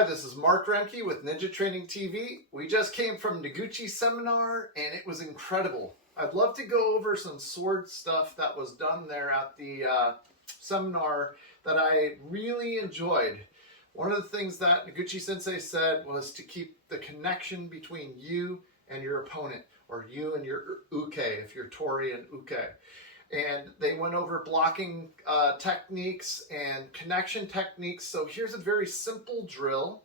Hi, this is Mark Roemke with Ninja Training TV. We just came from Noguchi's seminar and it was incredible. I'd love to go over some sword stuff that was done there at the seminar that I really enjoyed. One of the things that Noguchi Sensei said was to keep the connection between you and your opponent, or you and your uke, if you're Tori and uke. And they went over blocking techniques and connection techniques. So here's a very simple drill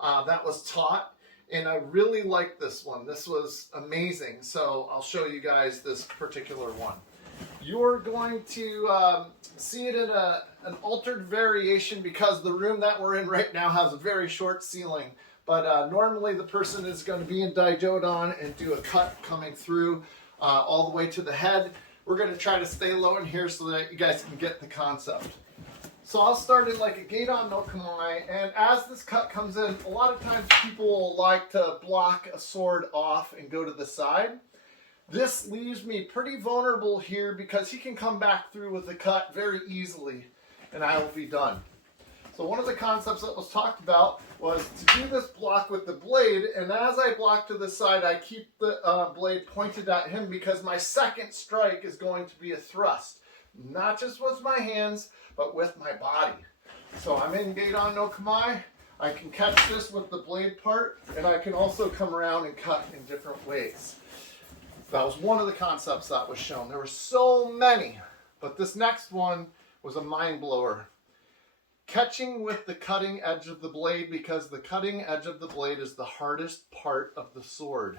that was taught, and I really liked this one. This was amazing. So I'll show you guys this particular one. You're going to see it in an altered variation because the room that we're in right now has a very short ceiling. But normally the person is going to be in Dai Shihan and do a cut coming through all the way to the head. We're going to try to stay low in here so that you guys can get the concept. So I'll start in like a Katana no Kamae, and as this cut comes in, a lot of times people like to block a sword off and go to the side. This leaves me pretty vulnerable here because he can come back through with the cut very easily and I will be done. So one of the concepts that was talked about was to do this block with the blade, and as I block to the side, I keep the blade pointed at him because my second strike is going to be a thrust. Not just with my hands, but with my body. So I'm in Katana no Kamae. I can catch this with the blade part, and I can also come around and cut in different ways. That was one of the concepts that was shown. There were so many, but this next one was a mind blower. Catching with the cutting edge of the blade, because the cutting edge of the blade is the hardest part of the sword.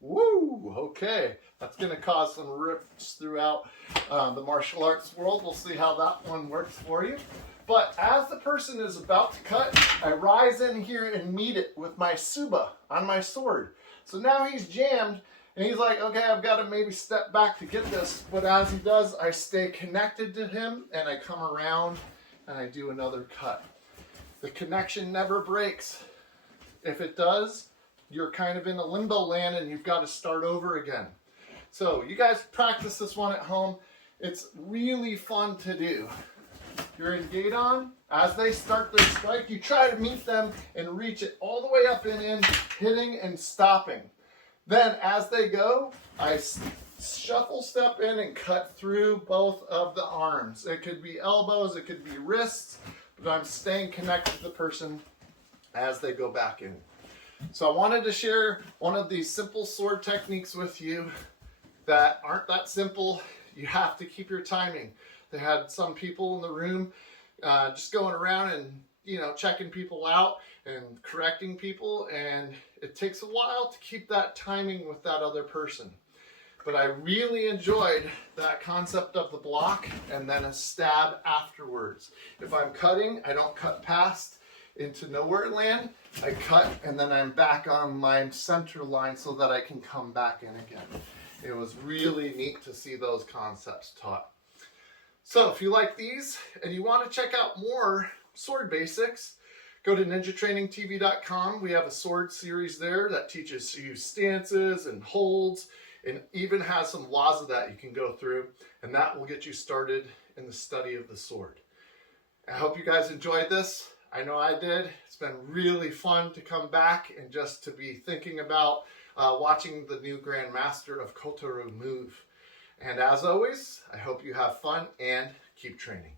Woo! Okay, that's going to cause some rifts throughout the martial arts world. We'll see how that one works for you. But as the person is about to cut, I rise in here and meet it with my suba on my sword. So now he's jammed, and he's like, okay, I've got to maybe step back to get this. But as he does, I stay connected to him, and I come around, and I do another cut. The connection never breaks. If it does, you're kind of in a limbo land and you've got to start over again. So you guys practice this one at home. It's really fun to do. You're in Gaidon. As they start their strike, you try to meet them and reach it all the way up and in, hitting and stopping. Then as they go, I shuffle step in and cut through both of the arms. It could be elbows, it could be wrists, but I'm staying connected to the person as they go back in. So I wanted to share one of these simple sword techniques with you that aren't that simple. You have to keep your timing. They had some people in the room just going around and checking people out and correcting people, and it takes a while to keep that timing with that other person. But I really enjoyed that concept of the block and then a stab afterwards. If I'm cutting, I don't cut past into nowhere land. I cut and then I'm back on my center line so that I can come back in again. It was really neat to see those concepts taught. So if you like these and you want to check out more sword basics, go to ninjatrainingtv.com. We have a sword series there that teaches you stances and holds, and even has some waza that you can go through, and that will get you started in the study of the sword. I hope you guys enjoyed this. I know I did. It's been really fun to come back and just to be thinking about watching the new Grandmaster of Kotoru move. And as always, I hope you have fun and keep training.